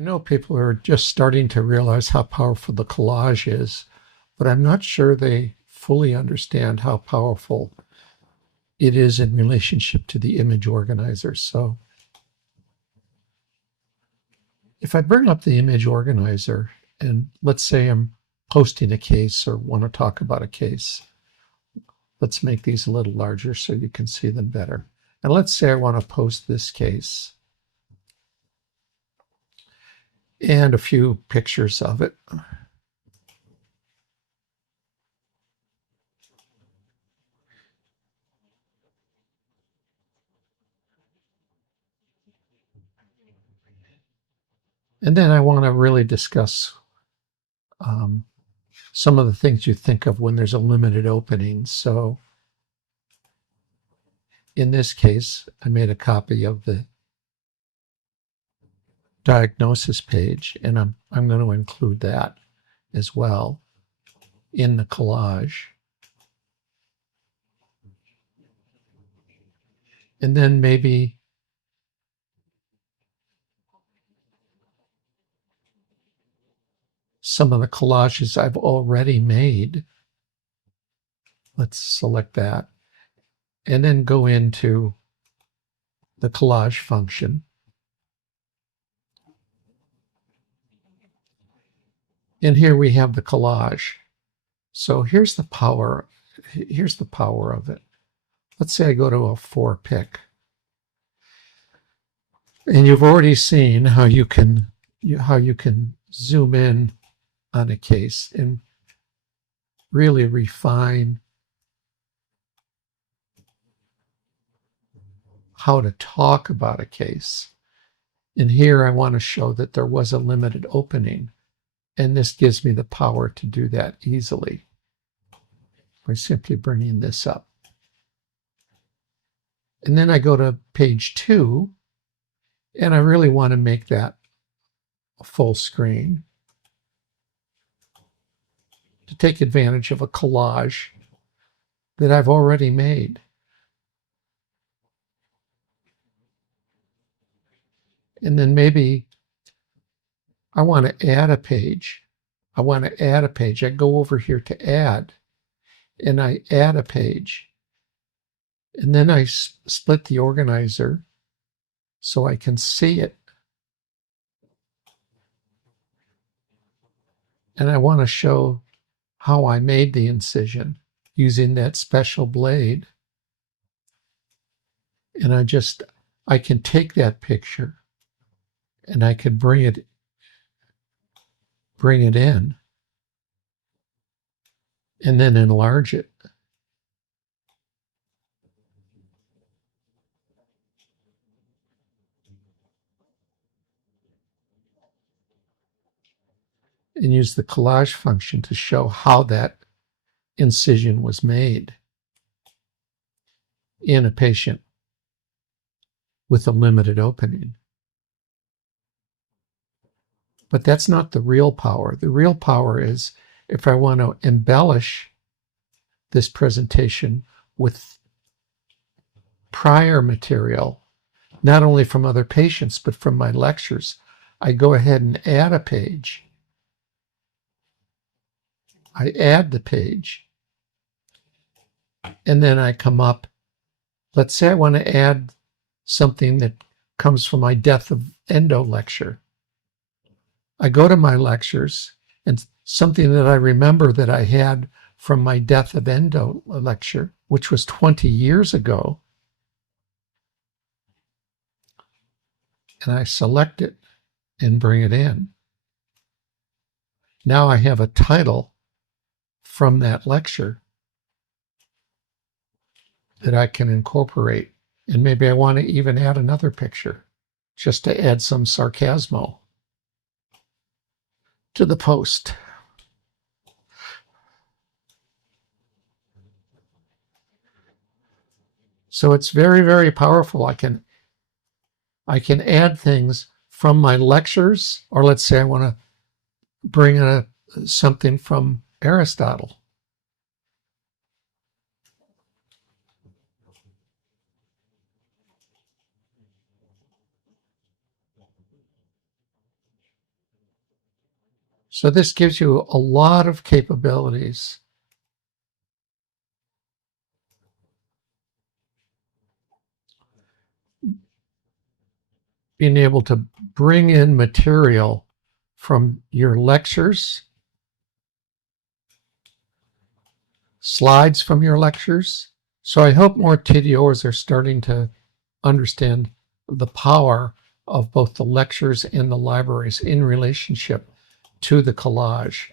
I know people are just starting to realize how powerful the collage is, but I'm not sure they fully understand how powerful it is in relationship to the image organizer. So if I bring up the image organizer, and let's say I'm posting a case or want to talk about a case, let's make these a little larger so you can see them better. And let's say I want to post this case and a few pictures of it. And then I want to really discuss some of the things you think of when there's a limited opening. So in this case, I made a copy of the diagnosis page, and I'm going to include that as well in the collage. And then maybe some of the collages I've already made. Let's select that. And then go into the collage function. And here we have the collage. So here's the power of it. Let's say I go to a 4-pick. And you've already seen how you can zoom in on a case and really refine how to talk about a case. And here I want to show that there was a limited opening, and this gives me the power to do that easily by simply bringing this up. And then I go to page 2, and I really want to make that a full screen to take advantage of a collage that I've already made. And then maybe I want to add a page. I go over here to add, and I add a page. And then I split the organizer so I can see it. And I want to show how I made the incision using that special blade. And I can take that picture and I can bring it in and then enlarge it. And use the collage function to show how that incision was made in a patient with a limited opening. But that's not the real power. The real power is if I want to embellish this presentation with prior material, not only from other patients, but from my lectures, I go ahead and add a page. I add the page, and then I come up. Let's say I want to add something that comes from my Death of Endo lecture. I go to my lectures, and something that I remember that I had from my Death of Endo lecture, which was 20 years ago, and I select it and bring it in. Now I have a title from that lecture that I can incorporate. And maybe I want to even add another picture just to add some sarcasmo to the post. So it's very, very powerful. I can add things from my lectures, or let's say I want to bring in something from Aristotle. So this gives you a lot of capabilities. Being able to bring in material from your lectures, slides from your lectures. So I hope more TDOers are starting to understand the power of both the lectures and the libraries in relationship to the collage.